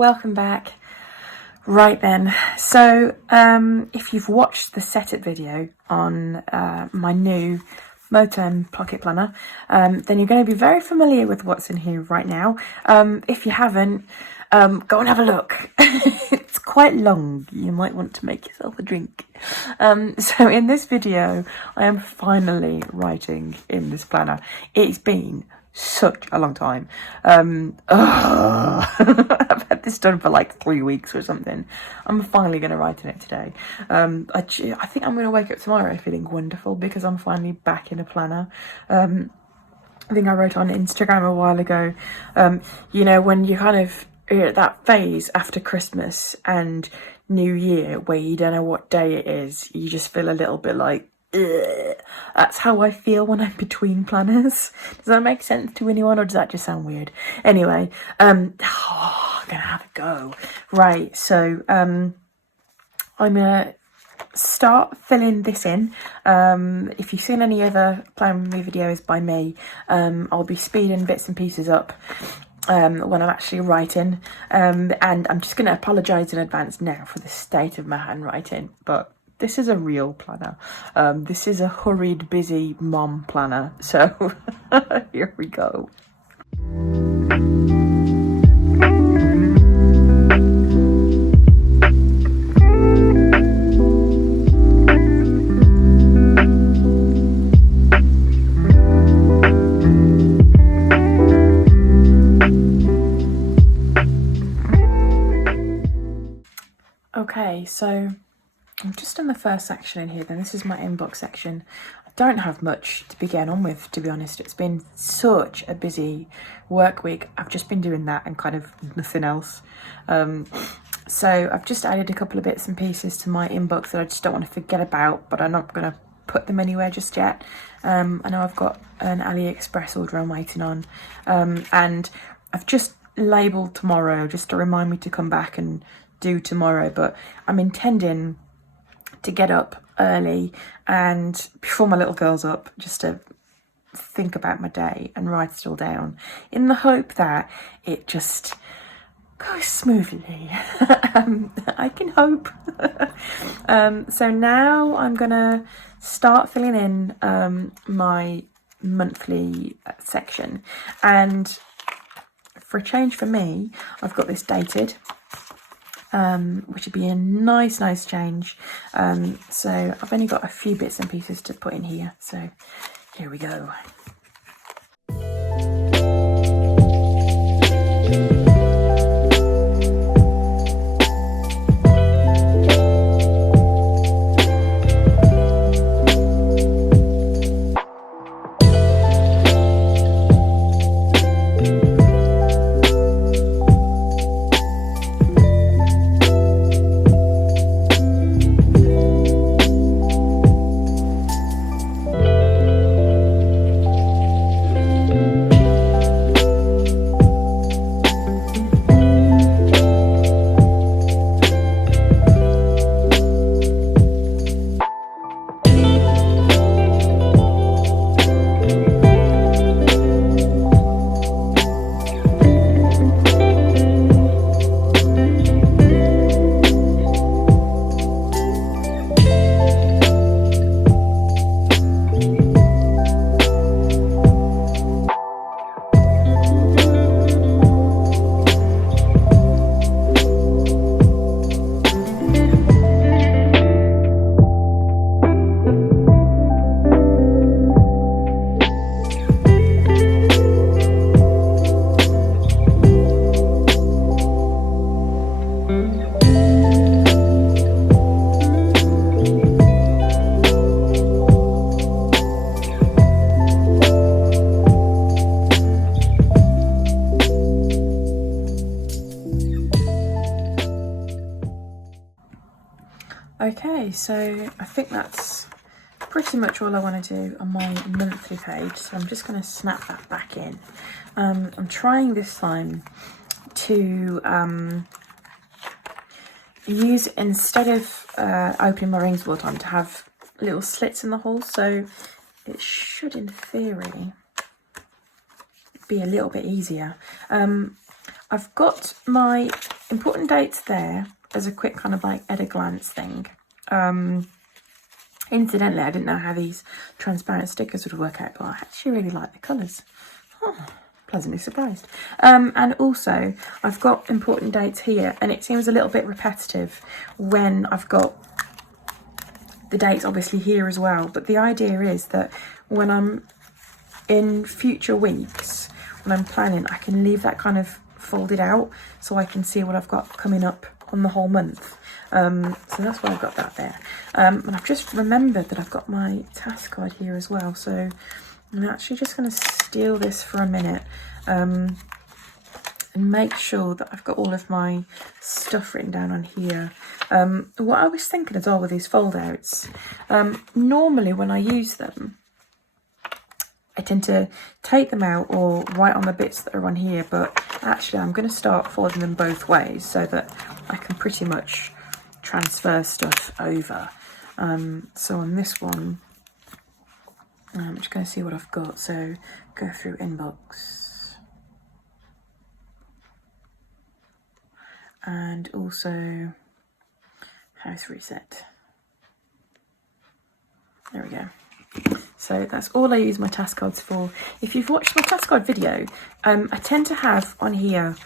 welcome back. Right then, so if you've watched the setup video on my new Moterm pocket planner, then you're going to be very familiar with what's in here right now. If you haven't, go and have a look. It's quite long. You might want to make yourself a drink. So in this video, I am finally writing in this planner. It's been such a long time. I've had this done for like 3 weeks or something. I'm finally going to write in it today. I think I'm going to wake up tomorrow feeling wonderful because I'm finally back in a planner. I think I wrote on Instagram a while ago, you know, when you kind of at that phase after Christmas and New Year where you don't know what day it is, you just feel a little bit like, ugh. That's how I feel when I'm between planners. Does that make sense to anyone, or does that just sound weird? Anyway, I'm gonna have a go. Right, so I'm gonna start filling this in. If you've seen any other planning videos by me, I'll be speeding bits and pieces up when I'm actually writing, and I'm just going to apologise in advance now for the state of my handwriting, but this is a real planner. This is a hurried, busy mom planner, so here we go. Okay, so I'm just in the first section in here then. This is my inbox section. I don't have much to begin on with, to be honest. It's been such a busy work week. I've just been doing that and kind of nothing else. So I've just added a couple of bits and pieces to my inbox that I just don't want to forget about, but I'm not going to put them anywhere just yet. I know I've got an AliExpress order I'm waiting on, and I've just labelled tomorrow just to remind me to come back and do tomorrow, but I'm intending to get up early and before my little girl's up, just to think about my day and write it all down in the hope that it just goes smoothly. I can hope. So now I'm gonna start filling in my monthly section, and for a change for me, I've got this dated, which would be a nice change. So I've only got a few bits and pieces to put in here, so here we go. Okay, so I think that's pretty much all I want to do on my monthly page, so I'm just going to snap that back in. I'm trying this time to use, instead of opening my rings all the time, to have little slits in the hole, so it should in theory be a little bit easier. I've got my important dates there as a quick kind of like at a glance thing. Incidentally, I didn't know how these transparent stickers would work out, but I actually really like the colours. Oh, pleasantly surprised. And also, I've got important dates here, and it seems a little bit repetitive when I've got the dates obviously here as well. But the idea is that when I'm in future weeks, when I'm planning, I can leave that kind of folded out so I can see what I've got coming up on the whole month. So that's why I've got that there. And I've just remembered that I've got my task card here as well. So I'm actually just going to steal this for a minute and make sure that I've got all of my stuff written down on here. What I was thinking as well with these foldouts, normally when I use them, I tend to take them out or write on the bits that are on here, but actually I'm going to start folding them both ways so that I can pretty much transfer stuff over. So on this one, I'm just going to see what I've got. So go through inbox and also house reset. There we go. So that's all I use my task cards for. If you've watched my task card video, I tend to have on here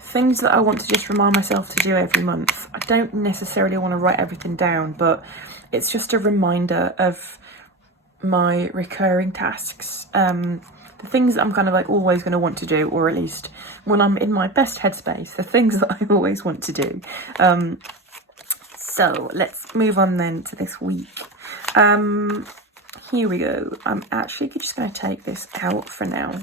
things that I want to just remind myself to do every month. I don't necessarily want to write everything down, but it's just a reminder of my recurring tasks. The things that I'm kind of like always going to want to do, or at least when I'm in my best headspace, the things that I always want to do. So let's move on then to this week. Here we go. I'm actually just going to take this out for now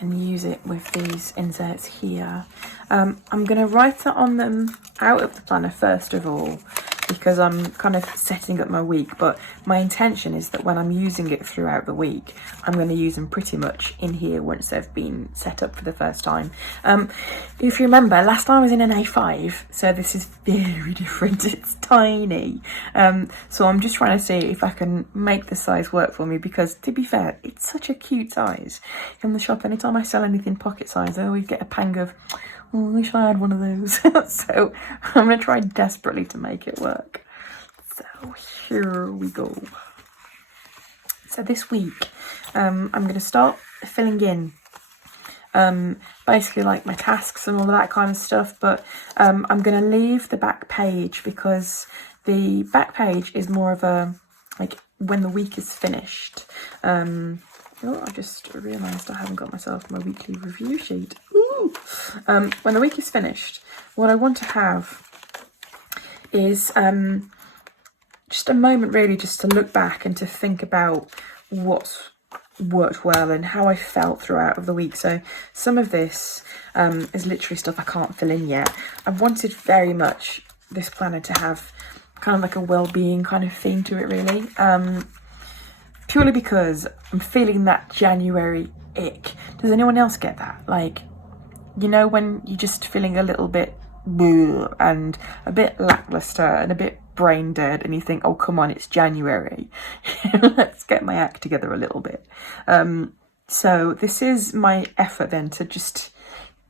and use it with these inserts here. I'm going to write it on them out of the planner first of all, because I'm kind of setting up my week, but my intention is that when I'm using it throughout the week, I'm going to use them pretty much in here once they've been set up for the first time. If you remember, last time I was in an A5, so this is very different. It's tiny. So I'm just trying to see if I can make the size work for me, because to be fair, it's such a cute size. In the shop, anytime I sell anything pocket size, I always get a pang of, oh, I wish I had one of those. So I'm going to try desperately to make it work. So here we go. So this week, I'm going to start filling in basically like my tasks and all of that kind of stuff, but I'm going to leave the back page, because the back page is more of a, like, when the week is finished. Oh, I just realised I haven't got myself my weekly review sheet. Ooh. When the week is finished, what I want to have is just a moment really just to look back and to think about what's worked well and how I felt throughout of the week. So some of this is literally stuff I can't fill in yet. I wanted very much this planner to have kind of like a well-being kind of theme to it really. Purely because I'm feeling that January ick. Does anyone else get that? Like, you know, when you're just feeling a little bit bleh and a bit lackluster and a bit brain dead, and you think, oh, come on, it's January. Let's get my act together a little bit. So this is my effort then to just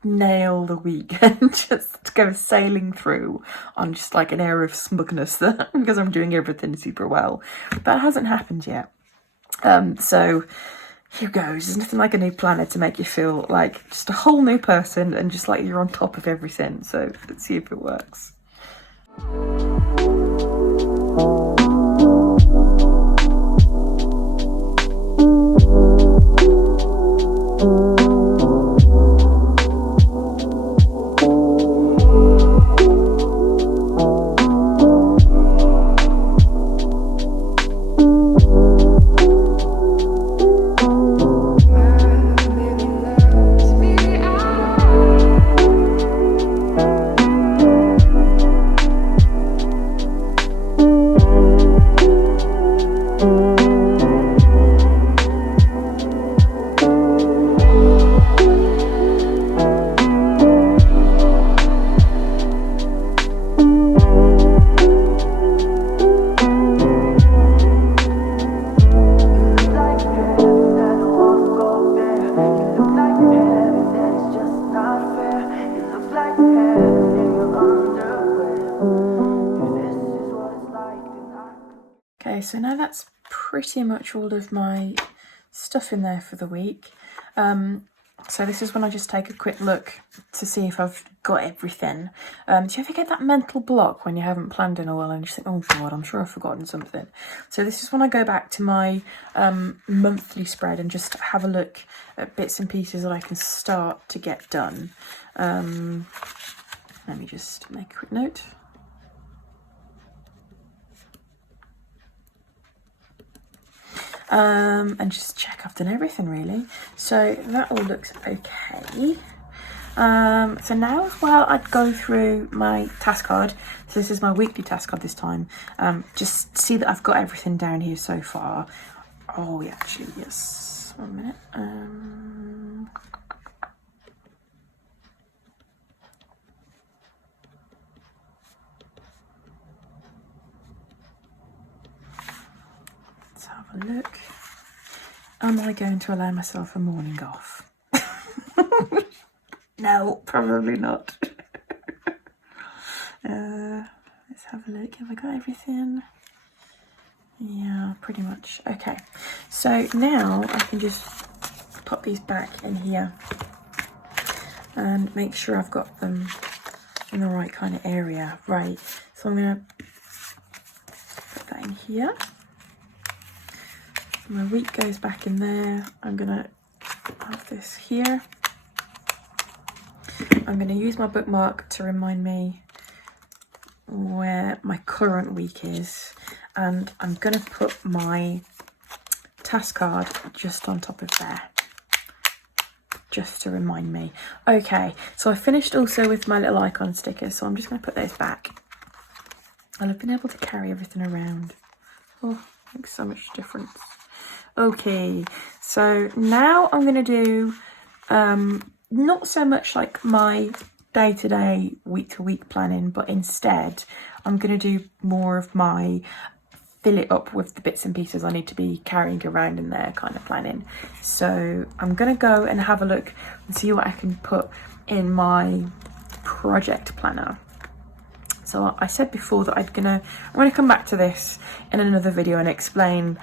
nail the week and just go sailing through on just like an air of smugness that because I'm doing everything super well. That hasn't happened yet. So here goes. There's nothing like a new planner to make you feel like just a whole new person and just like you're on top of everything. So let's see if it works. so now that's pretty much all of my stuff in there for the week. So this is when I just take a quick look to see if I've got everything. Do you ever get that mental block when you haven't planned in a while and you just think, oh God, I'm sure I've forgotten something? So this is when I go back to my monthly spread and just have a look at bits and pieces that I can start to get done. Let me just make a quick note. And just check I've done everything really. So that all looks okay. So now as well, I'd go through my task card. So this is my weekly task card this time. Just see that I've got everything down here so far. Oh yeah, actually, yes. 1 minute. Let's have a look. Am I going to allow myself a morning off? No, probably not. Let's have a look. Have I got everything? Yeah, pretty much. Okay, so now I can just pop these back in here and make sure I've got them in the right kind of area. Right, so I'm going to put that in here. My week goes back in there. I'm gonna have this here. I'm gonna use my bookmark to remind me where my current week is, and I'm gonna put my task card just on top of there, just to remind me. Okay, so I finished also with my little icon stickers, so I'm just gonna put those back. I'll have been able to carry everything around. Oh, makes so much difference. Okay, so now I'm going to do not so much like my day-to-day, week-to-week planning, but instead I'm going to do more of my fill it up with the bits and pieces I need to be carrying around in there kind of planning. So I'm going to go and have a look and see what I can put in my project planner. So I said before that I'm going to come back to this in another video and explain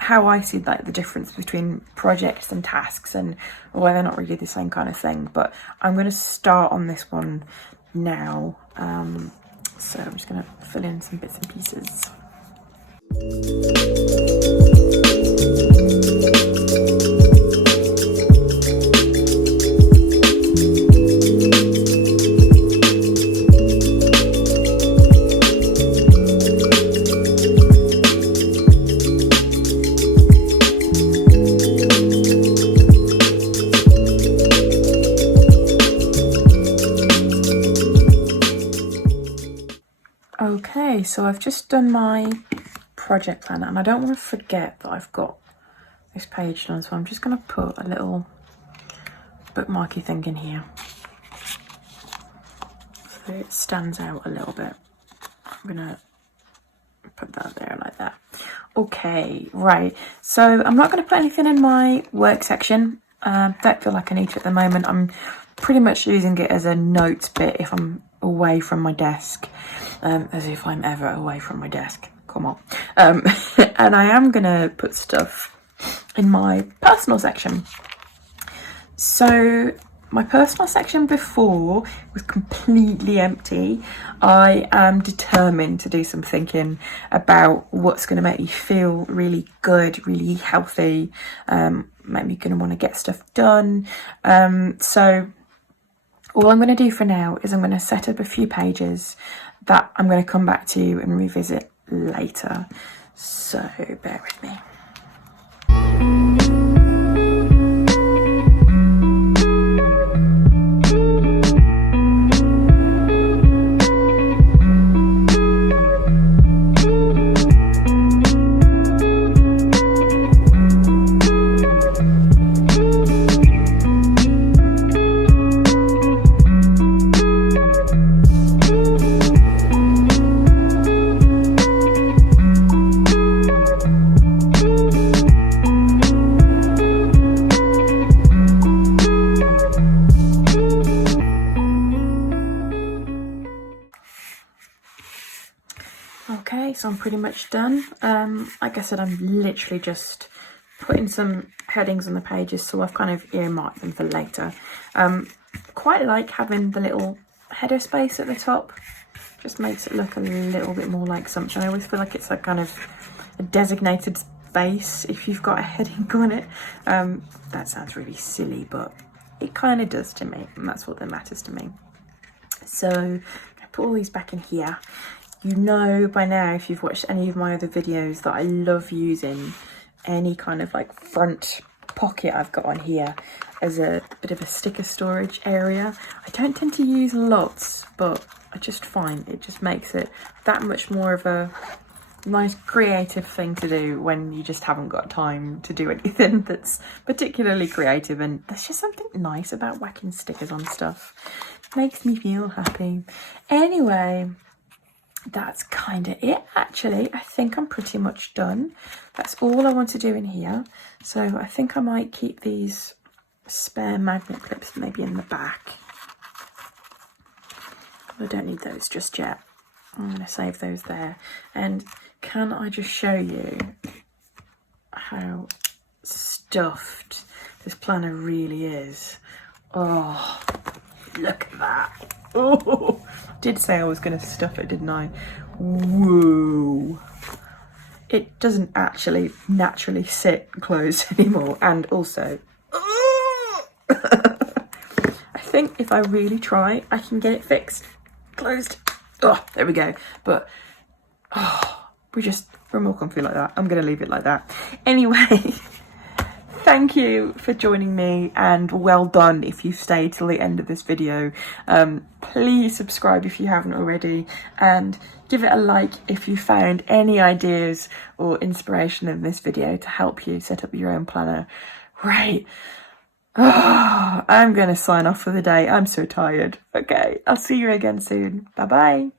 how I see like the difference between projects and tasks and why they're not really the same kind of thing. But I'm going to start on this one now. So I'm just going to fill in some bits and pieces. Okay, so I've just done my project planner and I don't want to forget that I've got this page done, so I'm just going to put a little bookmarky thing in here so it stands out a little bit. I'm going to put that there like that. Okay, right, so I'm not going to put anything in my work section. Don't feel like I need to at the moment. I'm pretty much using it as a notes bit if I'm away from my desk, as if I'm ever away from my desk. Come on. And I am gonna put stuff in my personal section. So my personal section before was completely empty. I am determined to do some thinking about what's going to make me feel really good, really healthy, make me going to want to get stuff done. So all I'm going to do for now is I'm going to set up a few pages that I'm going to come back to and revisit later. So bear with me. so I'm pretty much done. Like I said, I'm literally just putting some headings on the pages, so I've kind of earmarked them for later. Quite like having the little header space at the top. Just makes it look a little bit more like something. I always feel like it's like kind of a designated space if you've got a heading on it. That sounds really silly, but it kind of does to me, and that's what that matters to me. So I put all these back in here. You know by now, if you've watched any of my other videos, that I love using any kind of like front pocket I've got on here as a bit of a sticker storage area. I don't tend to use lots, but I just find it just makes it that much more of a nice creative thing to do when you just haven't got time to do anything that's particularly creative. And there's just something nice about whacking stickers on stuff. It makes me feel happy. Anyway, that's kind of it actually. I think I'm pretty much done. That's all I want to do in here. So I think I might keep these spare magnet clips maybe in the back. I don't need those just yet. I'm going to save those there. And can I just show you how stuffed this planner really is? Oh, look at that. Oh, did say I was going to stuff it, didn't I? Whoa. It doesn't actually naturally sit closed anymore. And also, I think if I really try, I can get it fixed. Closed. Oh, there we go. But we're more comfy like that. I'm going to leave it like that. Anyway, thank you for joining me, and well done if you stayed till the end of this video. Please subscribe if you haven't already, and give it a like if you found any ideas or inspiration in this video to help you set up your own planner. Right. Oh, I'm going to sign off for the day. I'm so tired. Okay, I'll see you again soon. Bye-bye.